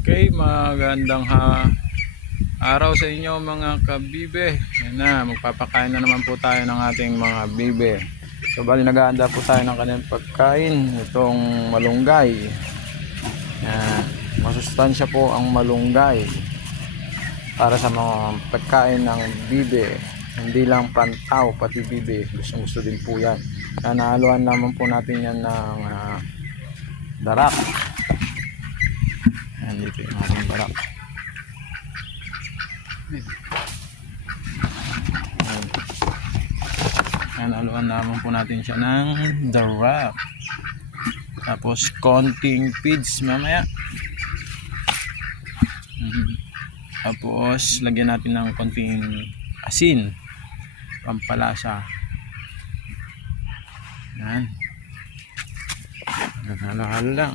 Okay, magandang araw sa inyo mga kabibe. Yan na, magpapakain na naman po tayo ng ating mga bibe. So bali nag-aanda po tayo ng kanilang pagkain, itong malunggay. Yan, masustansya po ang malunggay para sa mga pagkain ng bibe. Hindi lang pantaw, pati bibe, gusto din po yan. Kaya nahaluan naman po natin yan ng darak. Yan, dito yung ating darak. Yan, haluan naman po natin siya ng darak. Tapos konting feeds mamaya. Tapos lagyan natin ng konting asin, pampalasa. Yan, halo-halo lang.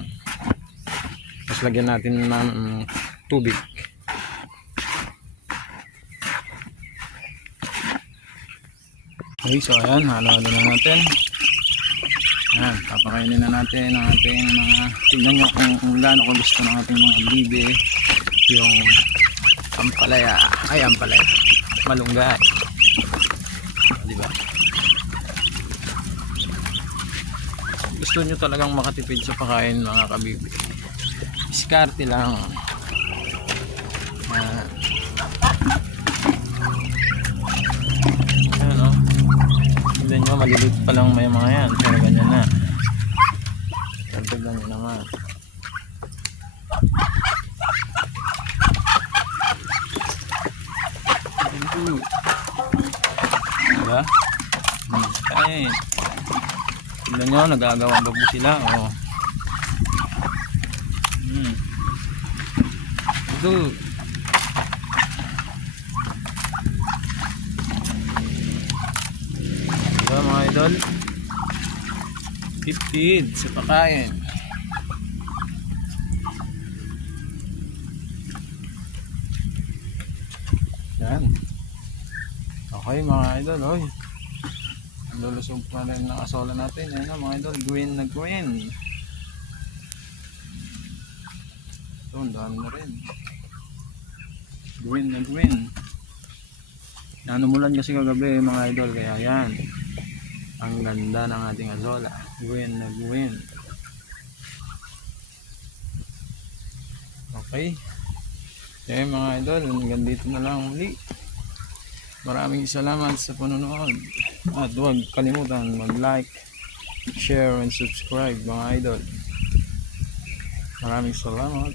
Tapos lagyan natin ng tubig. Okay, so ayan, halo-halo na natin. Ayan, papakainin na natin ang ating mga, tignan nyo kung gaano ko gusto ng ating mga bibe yung ampalaya, malunggay, diba? Gusto nyo talagang makatipid sa pagkain mga kabibe, diskarte lang. Ayan o, tignan nyo, maliliit pa lang may mga yan, pero ganyan na. Tignan nyo naman. Diba? Kain. Tignan nyo, nagagawa ba po sila? Oh. Ito. Diba mga idol? Tipid sa pagkain. Yan. Okay mga idol, oy. Lulusog pa rin ng asola natin. Yan na mga idol, green na green. Ito, ang dami na rin. Green na green. Nanumulan kasi kagabi mga idol, kaya yan. Ang ganda ng ating asola. Green na green. Okay. Okay mga idol, hanggang dito na lang muli. Maraming salamat sa panonood. At huwag kalimutan mag-like, share, and subscribe mga idol. Maraming salamat.